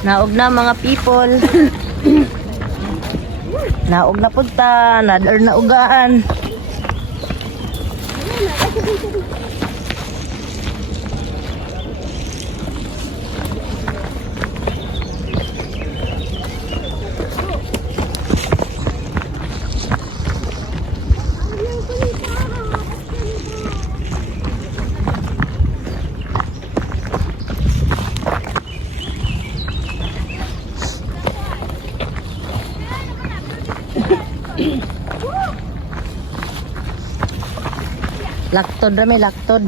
Naog na mga people. Naog na punta, nadar na ugaan. Laktod rami, laktod.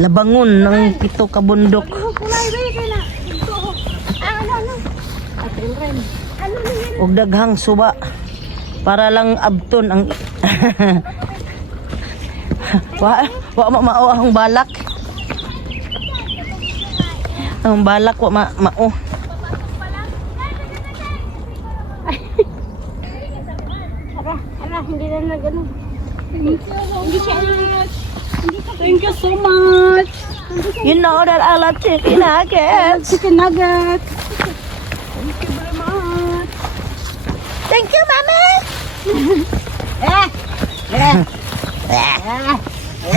Labangon ng pito ka bundok. Og daghang suba para lang abton ang wa wa ma mao ang balak ang balak wa ma mao Ara, ara, hindi na nag. Hindi siya. Hindi ka Thank you so much. you know that I love chicken nuggets Chicken nugget. Thank you very much. thank you mama Eh! Eh! Eh!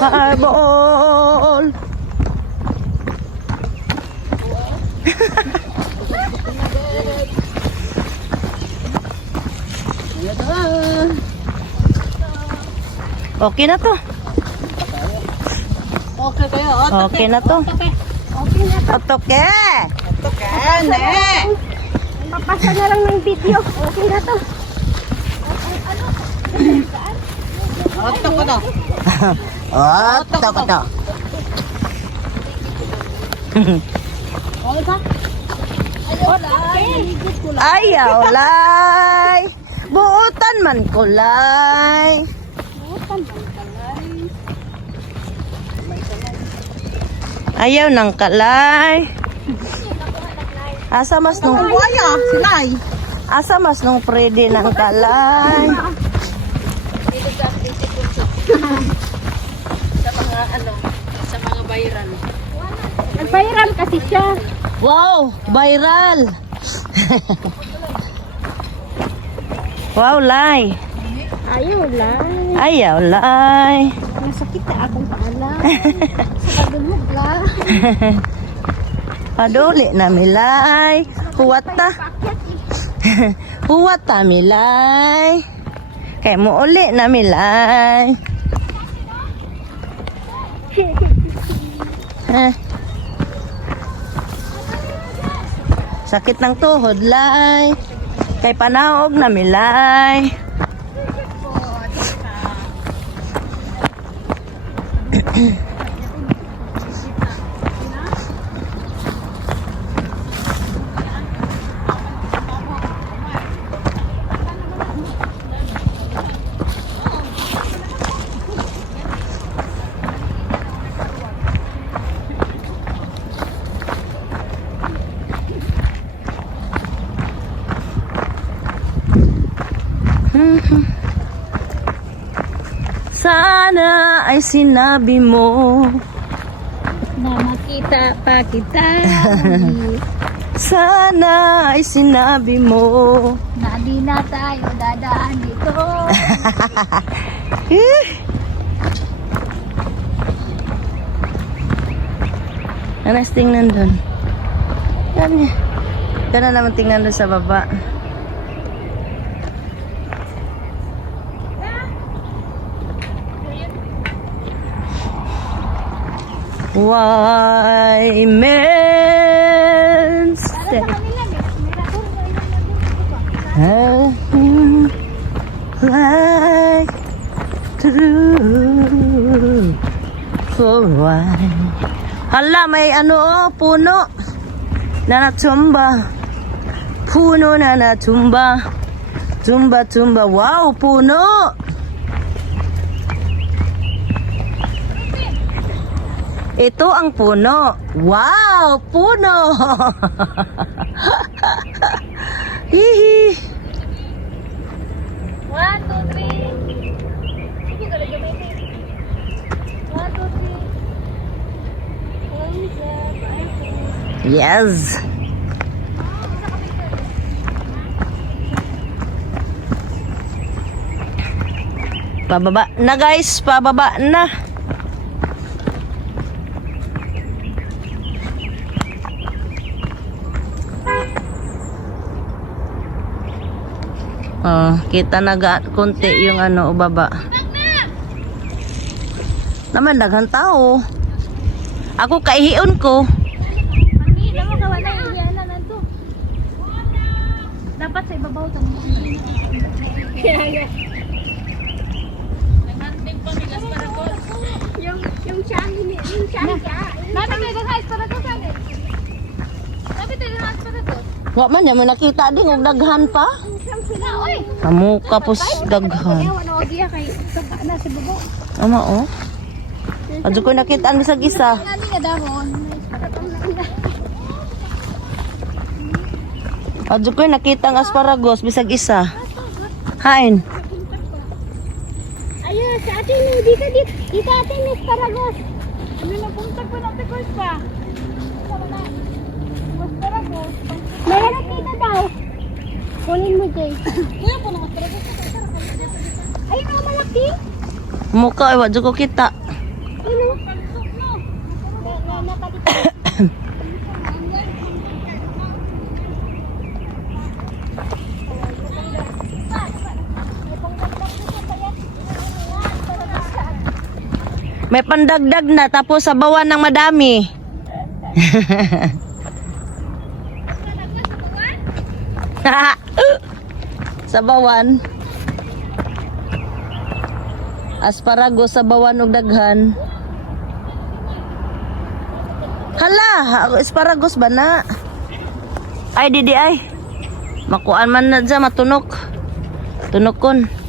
Fireball Okay na to. Okay kayo. Okay na to. Okay na. Otoke. Kane. Papasa na lang ng video. Okay na to. Oto ko na. Otok to. Okay ba? Okay. Ayaw lay. Buutan man ko lay. Ayaw nang kalay. Asa mas nung asa mas nung prede ng kalay. Sa mga ano, sa mga viral. Nag-viral kasi siya. Wow, viral. wow, lay. Ayaw lang. Ayaw lay. Nasakit na akong pala. sa pagdulog lang. Paduli na milay. Huwata. Huwata milay. Kay mo uli na milay. Eh. Sakit ng tuhod lay. Kay panaog na milay. Sana ay sinabi mo Na makita pa kita. Sana ay sinabi mo na di na tayo dadaan dito. Eh. Anas tingnan doon. Yan niya. Gana naman tingnan doon sa baba. Why men stay? Right through for why? Hala, may ano, oh, puno na natumba. Puno na natumba. Tumba, tumba. Wow, puno! Ito ang puno. Wow, puno. Hihi. One, two, three. One, two, three. Yes. Pababa na guys, pababa na. Oh, kita naga konti yung ano baba. Naman daghan tao. Ako kaihion ko. Na. Dapat sa ibabaw sa mga. Kaya nga. Yung yung siyang ini, yung siyang ka. Nabi tayo sa asparagus ano? Nabi tayo sa asparagus. Wa man naman nakita din og daghan pa. Kamu kapos daghan. Ama oh. Adyo ko nakita ang bisag isa. Adyo ko nakita ang asparagus bisag isa. Hain. Ayun, sa atin yung dito, dito, dito atin asparagus. Ano na punta pa natin ko pa? Asparagus. Daw. Kunin mo, Jay. Kuya po asparagus. Ayun ang malaki. Mukha ay wadyo ko kita. Ano? Na, na. May pandagdag na tapos sabawan ng madami. sabawan. Asparagus sabawan og daghan. Hala, asparagus ba na? Ay, didi ay. Makuan man na dyan, matunok. Tunokon.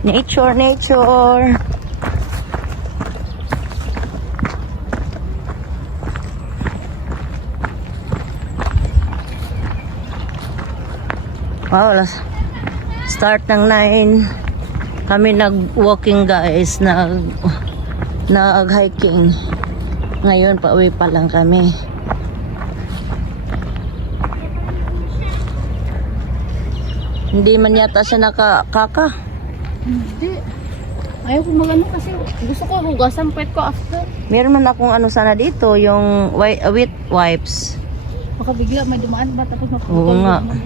Nature, nature. Wow, start ng 9. Kami nag-walking guys, nag nag-hiking. Ngayon pauwi pa lang kami. Hindi man yata siya nakakaka. Hindi. Ayaw ko magano kasi gusto ko hugasan pet ko after. Meron man akong ano sana dito, yung wi- uh, wet wipes. Baka bigla may dumaan ba tapos maputol. Oo nga. yung-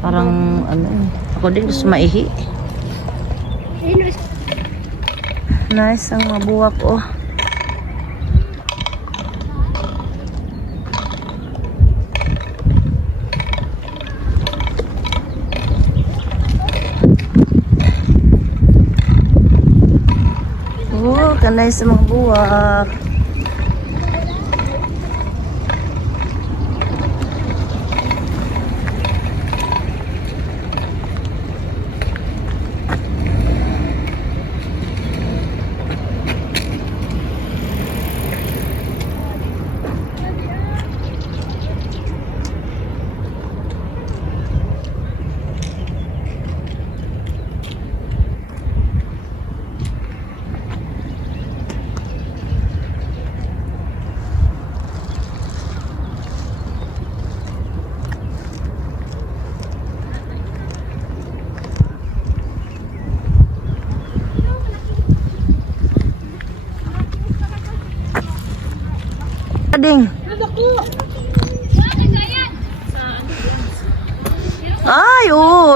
Parang ano, eh, ako din gusto maihi. Nice ang mabuwak oh. Kanay sa mga buwak.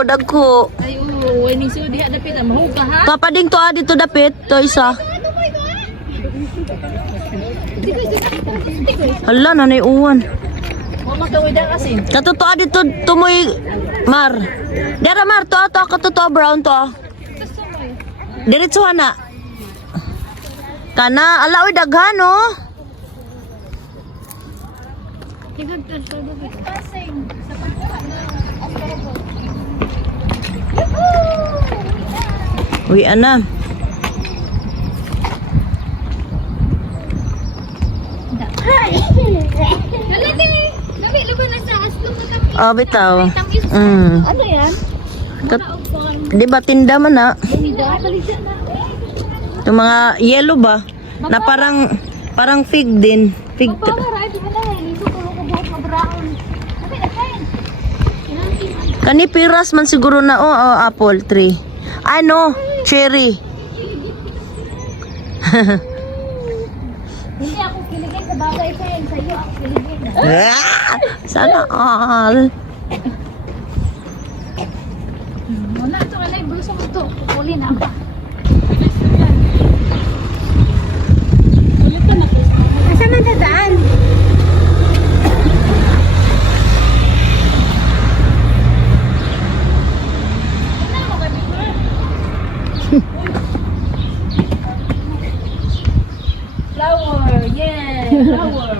Dagko. Ay, oo. Waning siya diha dapit ang mahuga ha. Papading to ah, dito dapit. To isa. Hala, nanay uwan. Mo makawid ang asin. Katutoa dito tumoy Mar. Dara Mar to to katutoa brown to. Diretso na. Kana ala oy daghan no. Uy ana. Oh bitaw. Mm. Ano yan? Kat, di ba tinda man na? Yung mga yellow ba? Na parang parang fig din. Fig. Kani piras man siguro na oh, oh apple tree. Ano? Cherry. Hindi ako kiligin sa bagay sa yan. Sa'yo ako kiligin. Ah! Sana all. Wala ito ka na yung bulsa mo to. Pupuli na ako. Asan na dadaan? Flower, yeah, flower.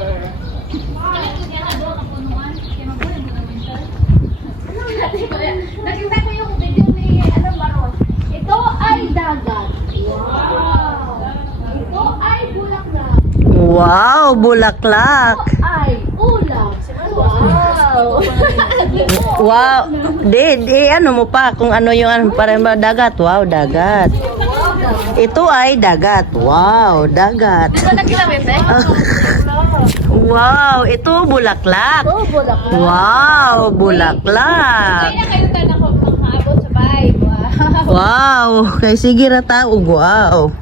Nakita ko yung video ni ano Maron. Ito ay dagat. Wow. Ito ay bulaklak. Wow, bulaklak. Ay ulam. Wow. Wow. Di, di, ano mo pa kung ano yung ano, para ba dagat. Wow, dagat. Ito ay dagat. Wow, dagat. Wow, ito bulaklak. Oh. Wow, bulaklak. Wow. Wow, kay sige ra tao. Wow.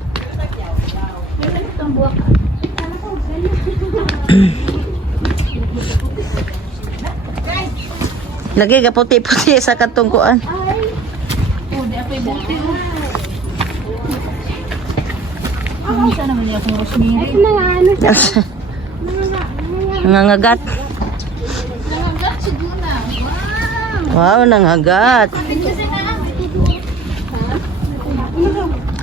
Lagi ka puti-puti sa katungkuan. Ay. Oh, di ako ibuti. Ano sa naman niya kung rosemary? Ito na nga, ano Nangangagat. Nangangat siguro na. Wow. Nangagat.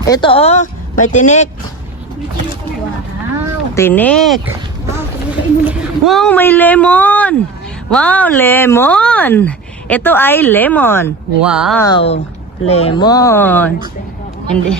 Ito oh, may tinik. Wow. Tinik. Wow, may lemon. Wow, lemon. Ito ay lemon. Wow, lemon. Hindi.